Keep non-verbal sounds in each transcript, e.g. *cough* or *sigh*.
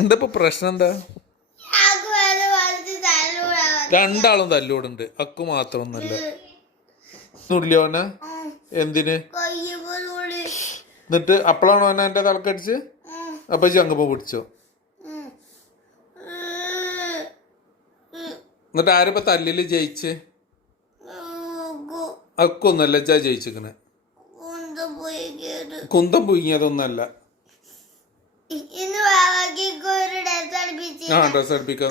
എന്താ ഇപ്പൊ പ്രശ്നം എന്താ? രണ്ടാളും തല്ലുകൂടുണ്ട് അക്കു മാത്രമൊന്നുമല്ല. നുള്ളിയോന എന്തിന്? എന്നിട്ട് അപ്പോഴാണോ ഓന എന്റെ തലക്കടിച്ച്? അപ്പൊ ചങ്കപ്പ പിടിച്ചോ. എന്നിട്ട് ആരിപ്പോ തല്ലിൽ ജയിച്ച്? അക്കൊന്നല്ല ജയിച്ചിക്കണേ കുന്തം പുഴുങ്ങിയതൊന്നല്ല ഇന്ന് ബാബാക്കിക്ക് ഒരു ഡ്രസ് അടുപ്പിച്ച് ആ ഡ്രസ് അടുപ്പിക്കാൻ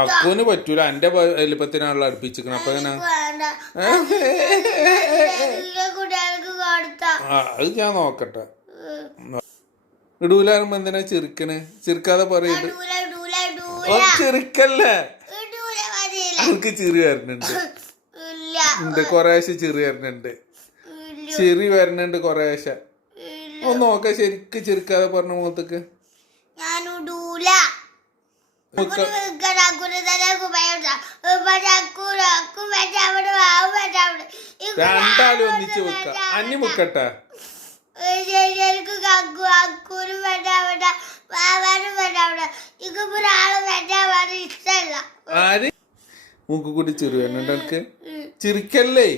അക്കുവിന് പറ്റൂല. എന്റെ വലിപ്പത്തിനാണല്ലോ അടുപ്പിച്ചിരിക്കണം. അപ്പൊ എങ്ങനെ? അത് ഞാൻ നോക്കട്ടെ. ഇടൂലാകുമ്പോ എന്തിനാ ചെറുക്കണ് ചെറുക്കാതെ പറയത് ഡൂല ചെറുക്കല്ലേ എനിക്ക് ചിരി വരണുണ്ട്. ഉണ്ട് ചെറി വരണുണ്ട്. ചിരി ചിറി വരുന്നുണ്ട് കുറേശ്ശെ. ഒന്ന് നോക്ക ശരിക്ക് ചെറുക്കാതെ പറഞ്ഞ മുഖത്തേക്ക്. രണ്ടാലും ഒന്നിച്ച് വെക്ക അന്നി മുക്കട്ടെ ഇഷ്ടല്ല. ആര്? മൂക്ക് കൂടി ചിറി വരുന്നുണ്ട് എനിക്ക് ചിരിക്കല്ലേ?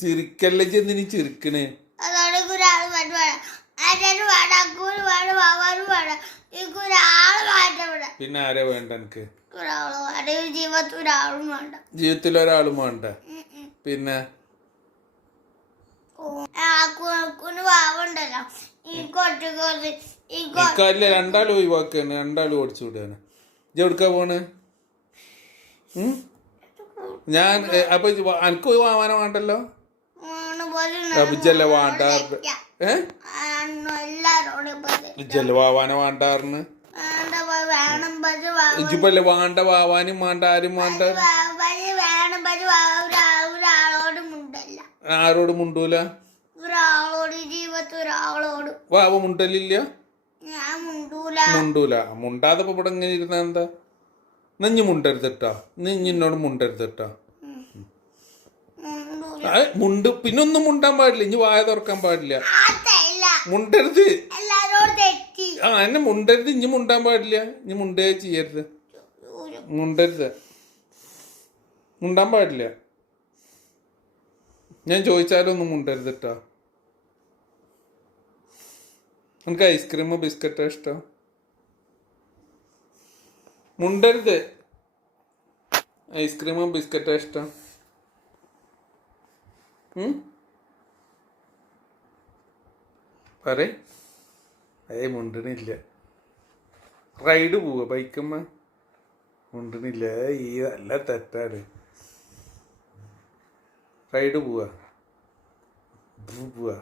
ചിരിക്കല്ലേ നീ ചിരിക്കണ്? ഒരാൾ അക്കൂര് എനിക്ക് വേണ്ട ഇവിടെ. പിന്നെ ആരെ വേണ്ട എനിക്ക് ഒരാൾ വേണ്ട. ഈ ജീവിതത്തിൽ ഒരാളും വേണ്ട. ജീവിതത്തിൽ ഒരാളും വേണ്ട. പിന്നെ? ഇക്കല്ല രണ്ടാളും ഒഴിവാക്കാണ്. രണ്ടാളും ഓടിച്ചു വിടുകയാണ്. ഇജ്ജ് എവിടുക്കാ പോണ്? ഉം? ഞാൻ ഏ, അപ്പൊ എനിക്ക് വാ- വേണ്ടല്ലോ? മൂന്ന് പോലെ അപ്പൊ ഇജ്ജല്ലേ വേണ്ട ഏ? ഇജ്ജല്ലേ വാവാനോ വേണ്ടാറിന്? വേണ്ട ഇജ്ജിപ്പല്ലേ വാവാനും വേണ്ട ആരും വേണ്ട? ആരോട് മുണ്ടൂല? വാവ മുണ്ടലില്ല? ഞാൻ മുണ്ടൂല. മുണ്ടാതെ ഇവിടെ ഇങ്ങനെ ഇരുന്ന എന്താ? നെഞ്ഞ് മുണ്ടരുതട്ടാ നിഞ്ഞിന്നോട് മുണ്ടരുതട്ടാ മുണ്ട് പിന്നൊന്നും മുണ്ടാൻ പാടില്ല. ഇനി വായ തുറക്കാൻ പാടില്ല. മുണ്ടരുത്. ആ എന്നെ മുണ്ടരുത്. ഇനി മുണ്ടാൻ പാടില്ല. ഇനി മുണ്ടേ ചെയ്യരുത്. മുണ്ടരുത്. മുണ്ടാൻ പാടില്ല. ഞാൻ ചോദിച്ചാലൊന്നും മുണ്ടരുത് കേട്ടോ എനിക്ക് ഐസ്ക്രീമോ ബിസ്ക്കറ്റോ ഇഷ്ടം? മുണ്ടരുത്. ഐസ്ക്രീമോ ബിസ്ക്കറ്റോ ഇഷ്ടം? പറ ഏയ് മുണ്ടണില്ല റൈഡ് പോവുക ബൈക്കമ്മ. മുണ്ടണില്ല ഈ നല്ല തെറ്റാണ്. റൈഡ് പോവുക ഭൂ പോവാ.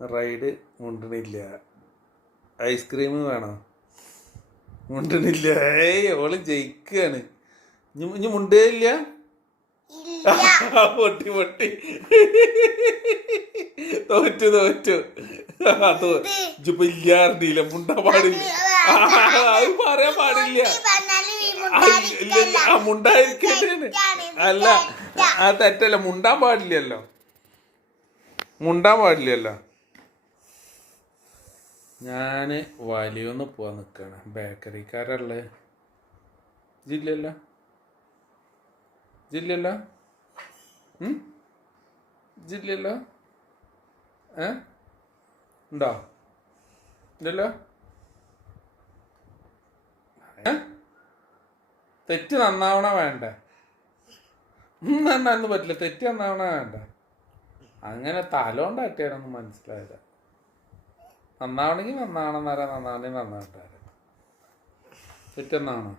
റൈഡ് മുണ്ടണില്ല ഐസ്ക്രീം വേണോ? മുണ്ടണില്ല ഏയ് ഓൾ ജയിക്കുകയാണ് ഇനി മുണ്ടേ ഇല്ല *laughs* പൊട്ടി പൊട്ടി. തോറ്റു തോറ്റു. അത് ഇപ്പൊ ഇല്ലാറില്ല മുണ്ടാൻ പാടില്ല. *laughs* അത് പറയാൻ പാടില്ല. ആ, മുണ്ടായിരിക്കലാണ് അല്ല ആ തെറ്റല്ല മുണ്ടാൻ പാടില്ലല്ലോ. മുണ്ടാൻ പാടില്ലല്ലോ. ഞാൻ വലിയൊന്ന് പോവാൻ നിക്കാണ്. ബേക്കറിക്കാരല്ലേ ജില്ലല്ല ജില്ലല്ല ജില്ലല്ല ഏ? ഉണ്ടോ? ഇല്ലല്ലോ? തെറ്റ് നന്നാവണ വേണ്ട. നന്നാന്ന് പറ്റില്ല. തെറ്റ് നന്നാവണ വേണ്ട. അങ്ങനെ തലോണ്ട് തട്ടിയാലൊന്നും മനസ്സിലായില്ല നന്നാവണമെങ്കിൽ നന്നാവണം നേരം നന്നാവണമെങ്കിൽ നന്നാവട്ടെ തെറ്റെന്നാണോ?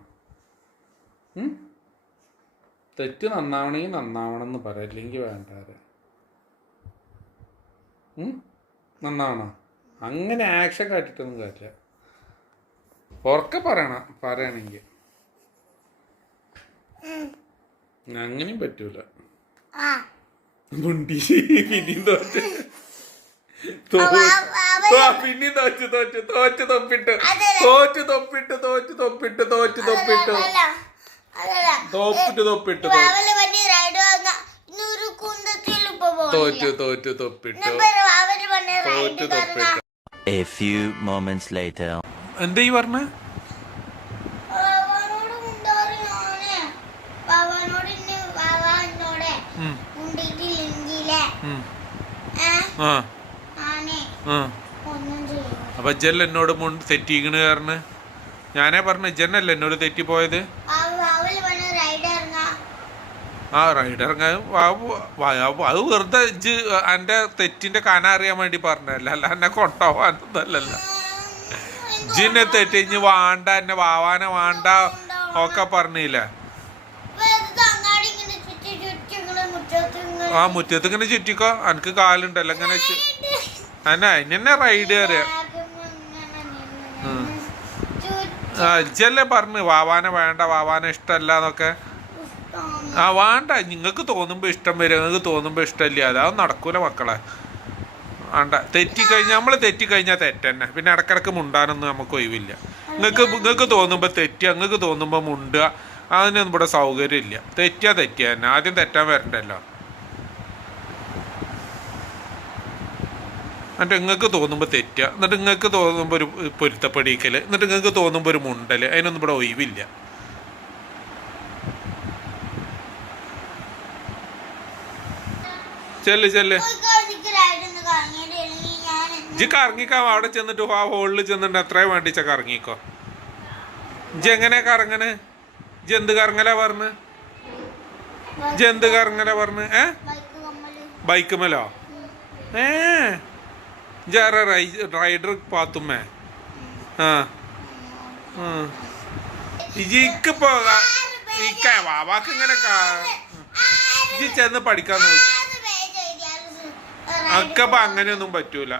തെറ്റ് നന്നാവണമെങ്കിൽ നന്നാവണം എന്ന് പറയാം അല്ലെങ്കിൽ വേണ്ട ആരെ. ഉം? നന്നാവണോ? അങ്ങനെ ആക്ഷൻ കാട്ടിട്ടൊന്നും കാര്യമില്ല. ഉറക്കെ പറയണം പറയണെങ്കിൽ അങ്ങനെയും പറ്റൂല. മുണ്ടി. പിന്നെയും തോറ്റ്. പിന്നെയും തോറ്റ് തോറ്റ് തോറ്റ് തൊപ്പിട്ട്. തോറ്റ് തൊപ്പിട്ട് തോറ്റ് തൊപ്പിട്ട് തോറ്റ് തൊപ്പിട്ട്. തോപ്പിട്ട് തൊപ്പിട്ട് തോറ്റ്. തോറ്റു തൊപ്പിട്ടു. തോറ്റു തൊപ്പിട്ടു. A few moments later. എന്താ ഈ പറഞ്ഞ? ആ. ആ. അപ്പൊ ജെല്ലെന്നോട് എന്നോട് തെറ്റിക്കണ് കാരണം. ഞാനേ പറഞ്ഞു ജെന്നല്ലേ എന്നോട് തെറ്റിപ്പോയത്? ഇറങ്ങാ ആ റൈഡർ അത് വെറുതെ ഇജ്ജ് എന്റെ തെറ്റിന്റെ കന അറിയാൻ വേണ്ടി പറഞ്ഞല്ല അല്ല എന്നെ കൊണ്ടുപോകാനൊന്നല്ലല്ല ഇജ്ജിന്നെ തെറ്റി ഇഞ്ഞ് വാണ്ട എന്നെ വാവാനെ വാണ്ട ഒക്കെ പറഞ്ഞില്ലേ? ആ മുറ്റത്ത് ഇങ്ങനെ ചുറ്റിക്കോ. എനിക്ക് കാലുണ്ടല്ലോ ഇങ്ങനെ അന്നെ അതിനെന്നെ റൈഡ് കയറിയ ആ ഇജ്ജല്ലേ പറഞ്ഞു വാവാന വേണ്ട വാവാന ഇഷ്ടമല്ല എന്നൊക്കെ. ആ വേണ്ട. നിങ്ങൾക്ക് തോന്നുമ്പോൾ ഇഷ്ടം വരും. നിങ്ങൾക്ക് തോന്നുമ്പോൾ ഇഷ്ടമില്ല. അതാവും നടക്കൂല മക്കളെ. വേണ്ട. തെറ്റിക്കഴിഞ്ഞാൽ നമ്മൾ തെറ്റിക്കഴിഞ്ഞാൽ തെറ്റന്നെ. പിന്നെ ഇടക്കിടക്ക് മുണ്ടാനൊന്നും നമുക്ക് ഒഴിവില്ല. നിങ്ങൾക്ക് നിങ്ങൾക്ക് തോന്നുമ്പോൾ തെറ്റുക നിങ്ങൾക്ക് തോന്നുമ്പോൾ മുണ്ടുക അതിനൊന്നും ഇവിടെ സൗകര്യമില്ല തെറ്റിയാ തെറ്റിയ തന്നെ. ആദ്യം തെറ്റാൻ വരണ്ടല്ലോ. എന്നിട്ട് നിങ്ങൾക്ക് തോന്നുമ്പോൾ തെറ്റുക എന്നിട്ട് നിങ്ങൾക്ക് തോന്നുമ്പോൾ ഒരു പൊരുത്തപ്പെടിക്കൽ എന്നിട്ട് നിങ്ങൾക്ക് തോന്നുമ്പോൾ ഒരു മുണ്ടൽ അതിനൊന്നും ഇവിടെ ഒഴിവില്ല. ചെല്ല് ചെല്ല്. ഇജ്ജ് കറങ്ങിക്കാം അവിടെ ചെന്നിട്ട് ആ ഹോളിൽ ചെന്നിട്ട് എത്രയും വേണ്ടിച്ച കറങ്ങിക്കോ. ഇജ്ജ് എങ്ങനെ കറങ്ങണ്? ഇജ്ജ് എന്ത് കറങ്ങലാ പറഞ്ഞ്? ഇജ്ജ് എന്ത് കറങ്ങലാ പറഞ്ഞ്? ഏ? ബൈക്ക് മേലോ ഏ ജാറ റൈഡർ പാത്തുമ്മേ? ആ. ഇജിക്കിപ്പോ ഇക്ക വാവാക്ക് ഇങ്ങനെ ഇജ്ജ് ചെന്ന് പഠിക്കാൻ നോക്കി. അക്കപ്പ അങ്ങനെയൊന്നും പറ്റൂല.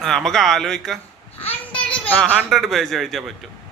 നമുക്ക് ആലോചിക്കാം. ഹൺഡ്രഡ് ആ ഹൺഡ്രഡ് പേജ് എഴുതിയാൽ പറ്റും.